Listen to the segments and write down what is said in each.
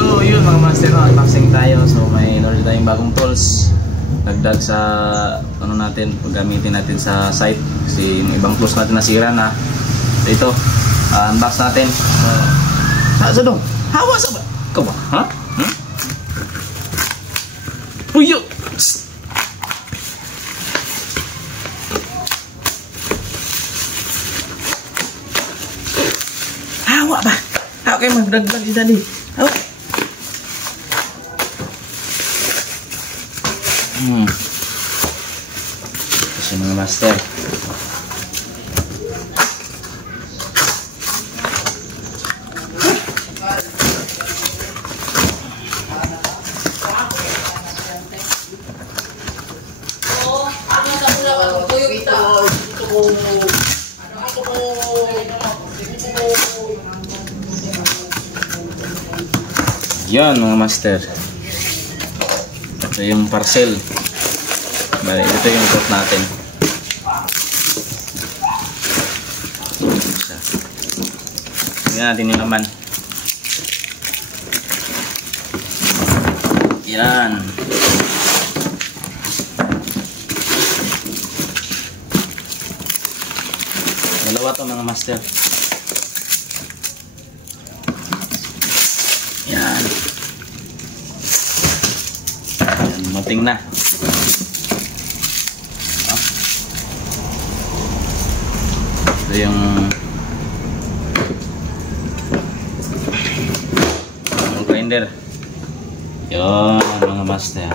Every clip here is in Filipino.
So yun mga master, unboxing tayo. So may order tayong bagong tools. Dagdag sa ano natin, paggamitin natin sa site. Kasi yung ibang tools natin nasira na. So ito, unbox natin. Sa dong, hawa sa ba? Ikaw ba? Ha? Uyo! Hawa ba? Hawa kayo magdagdag di tadi. Hawa. Kasi mga master. Yan mga master, ito yung parcel. Bale, ito yung coat natin. Tingnan natin yung laman. Yan. Dalawa to mga master. Yan. Yan, mating na. Ito yung grinder. Yan mga master.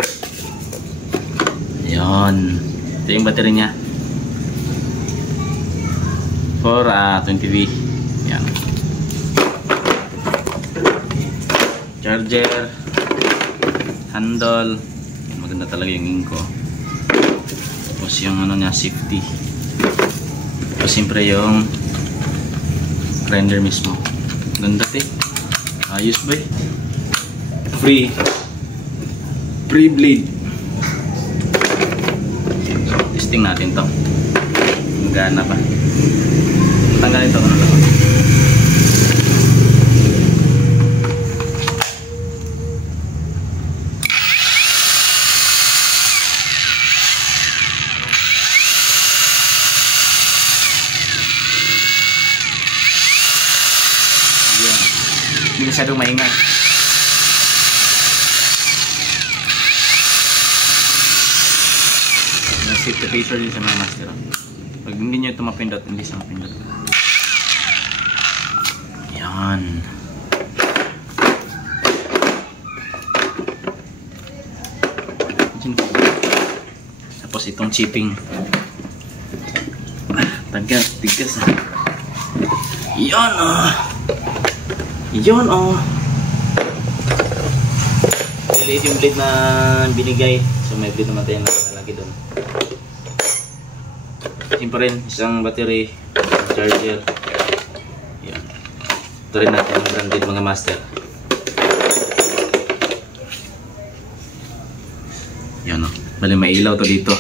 Yan. Ito yung battery niya. For 20V. Yan. Charger, handle, maganda talaga yung inko. Tapos yung ano niya, safety. Tapos siyempre yung grinder mismo. Ganda ayos ba eh. Free blade. So, testing natin to. Magana pa. Tanggalin to ano lang. Hindi masyadong maingay. Safety pacer din sa mga master. Pag hindi nyo ito mapindot, hindi siya mapindot. Yan. Tapos itong chipping. Tigas. Yan Yun Delete yung blade na binigay. So may blade naman tayo na nakalagay doon. Siyempre rin, isang battery, charger. Yan. Ito rin natin ang branded mga master. Yan bali may ilaw to dito.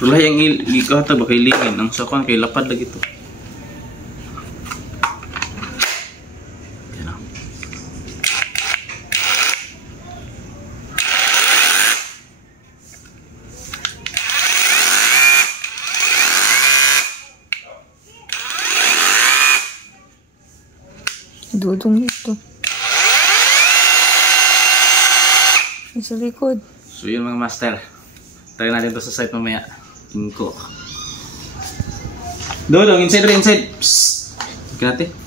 Tulay ang ikata ba kay lingin. Ang sakon kay lapad lagi to. Dudong ito. Sa likod. So yun mga master. Try natin to sa site mamaya. Inko. Dodong, inside rin, inside. Psst. Okay natin.